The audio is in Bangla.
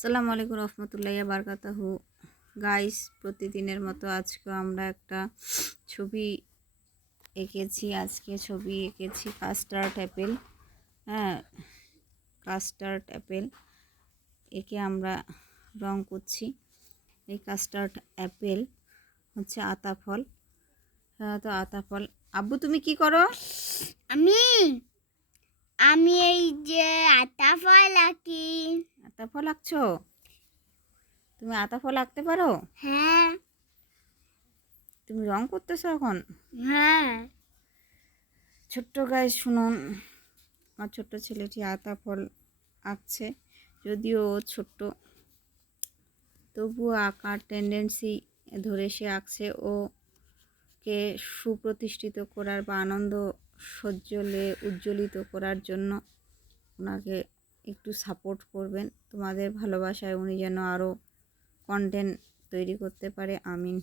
আসসালামু আলাইকুম রহমতুল্লাহ বারকাতাহু। গাইস প্রতিদিনের মতো আজকে আমরা একটা ছবি এঁকেছি, আজকে ছবি এঁকেছি কাস্টার্ড অ্যাপেল। হ্যাঁ কাস্টার্ড অ্যাপেল একে আমরা রং করছি। এই কাস্টার্ড অ্যাপেল হচ্ছে আতা ফল। হ্যাঁ তো আতা ফল। আব্বু, তুমি কি করো? আমি আমি এই যে আটা ফল আঁকি। আতা ফল আঁকছো? তুমি আতা ফল আঁকতে পারো? হ্যাঁ। তুমি রং করতেছো এখন? হ্যাঁ। ছোট্ট গায়ে শুনুন আমার ছোট্ট ছেলেটি আতা ফল আঁকছে যদিও ছোট্ট। তবুও আঁকার টেন্ডেন্সি ধরে সে আঁকছে ও কে সুপ্রতিষ্ঠিত করার বা আনন্দ সজ্জলে উজ্জ্বলিত করার জন্য ওনাকে একটু সাপোর্ট করবেন। তোমাদের ভালোবাসায় উনি যেন আরও কন্টেন্ট তৈরি করতে পারে। আমিন।